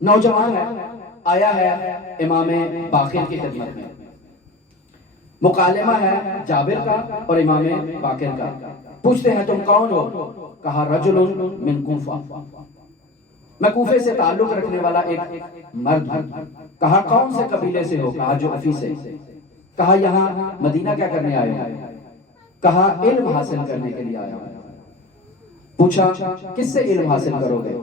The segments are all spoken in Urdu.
نوجوان ہے، آیا ہے امام باقر کی خدمت میں، مکالمہ ہے جابر کا اور امام باقر کا۔ پوچھتے ہیں تم کون ہو؟ کہا رجل من کوفہ، میں کوفے سے تعلق رکھنے والا ایک مرد ہوں۔ کہا کون سے قبیلے سے ہو؟ کہا جعفی سے۔ کہا یہاں مدینہ کیا کرنے آئے ہو؟ کہا علم حاصل کرنے کے لیے آیا ہوں۔ پوچھا کس سے علم حاصل کرو گے؟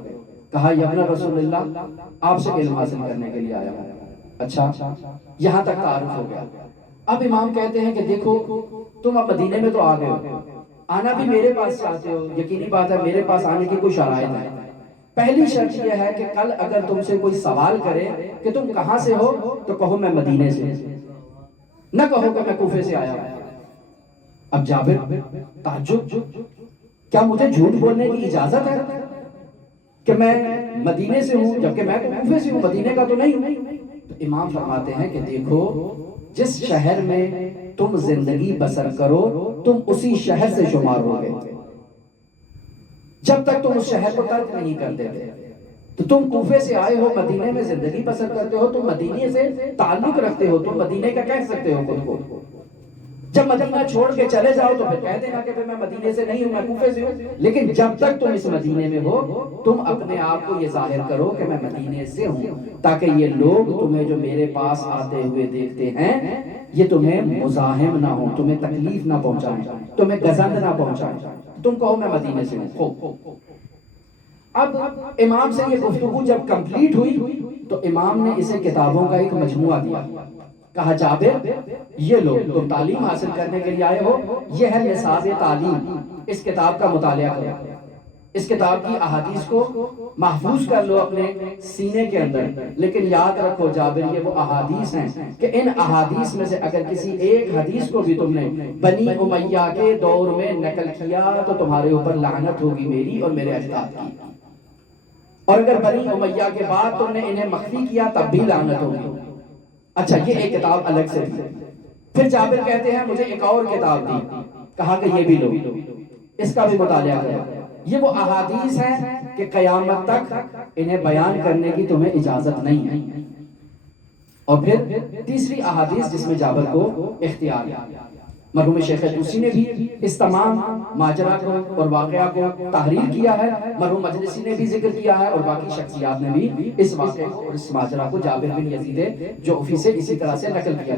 کہا یا ابن رسول اللہ، آپ سے علم حاصل کرنے کے لیے آیا ہوں۔ اچھا، یہاں تک تعارف ہو گیا۔ اب امام کہتے ہیں کہ دیکھو تم اب مدینے میں تو آ گئے ہو، آنا بھی میرے پاس چاہتے ہو، یقینی بات ہے میرے پاس آنے کی کوئی شرائط ہے۔ پہلی شرط یہ ہے کہ کل اگر تم سے کوئی سوال کرے کہ تم کہاں سے ہو تو کہو میں مدینے سے، نہ کہو کہ میں کوفے سے آیا ہوں۔ اب جابر تعجب، کیا مجھے جھوٹ بولنے کی اجازت ہے کہ میں مدینے سے ہوں جبکہ میں تو کوفے سے ہوں، مدینے کا تو نہیں ہوں؟ تو امام فرماتے ہیں کہ دیکھو جس شہر میں تم زندگی بسر کرو تم اسی شہر سے شمار ہو گئے، جب تک تم اس شہر کو ترک نہیں کرتے تھے۔ تو تم کوفے سے آئے ہو، مدینے میں زندگی بسر کرتے ہو، تم مدینے سے تعلق رکھتے ہو، تم مدینے کا کہہ سکتے ہو خود کو۔ جب مدینہ چھوڑ کے چلے جاؤ تو پھر کہہ دینا کہ میں مدینے سے نہیں ہوں، میں کوفے سے ہوں، لیکن جب تک تم اس مدینے میں ہو تم اپنے آپ کو یہ ظاہر کرو کہ میں مدینے سے ہوں، تاکہ یہ لوگ تمہیں جو میرے پاس آتے ہوئے دیکھتے ہیں یہ تمہیں مزاحم نہ ہو، تمہیں تکلیف نہ پہنچائیں، تمہیں گزند نہ پہنچائیں، تم کہو میں مدینے سے ہوں۔ اب امام سے یہ گفتگو جب کمپلیٹ ہوئی تو امام نے اسے کتابوں کا ایک مجموعہ دیا۔ کہا جابر یہ لو تم تعلیم حاصل کرنے کے لیے آئے ہو، یہ ہے نصاب تعلیم، اس کتاب کا مطالعہ کرو، اس کتاب کی احادیث کو محفوظ کر لو اپنے سینے کے اندر، لیکن یاد رکھو جابر یہ وہ احادیث ہیں کہ ان احادیث میں سے اگر کسی ایک حدیث کو بھی تم نے بنی امیہ کے دور میں نقل کیا تو تمہارے اوپر لعنت ہوگی میری اور میرے اجداد کی، اور اگر بنی امیہ کے بعد تم نے انہیں مخفی کیا تب بھی لعنت ہوگی۔ اچھا یہ ایک کتاب الگ سے دی۔ پھر جابر کہتے ہیں مجھے ایک اور کتاب دی، کہا کہ یہ بھی لو، اس کا بھی مطالعہ کرو، یہ وہ احادیث ہیں کہ قیامت تک انہیں بیان کرنے کی تمہیں اجازت نہیں ہے۔ اور پھر تیسری احادیث جس میں جابر کو اختیار ہے، مرحوم شیخ توسی نے بھی اس تمام ماجرا کو اور واقعہ کو تحریر کیا ہے، مرحوم مجلسی نے بھی ذکر کیا ہے، اور باقی شخصیات نے بھی اس واقعے کو اور اس ماجرا کو جابر بن یزید جعفی سے اسی طرح سے نقل کیا۔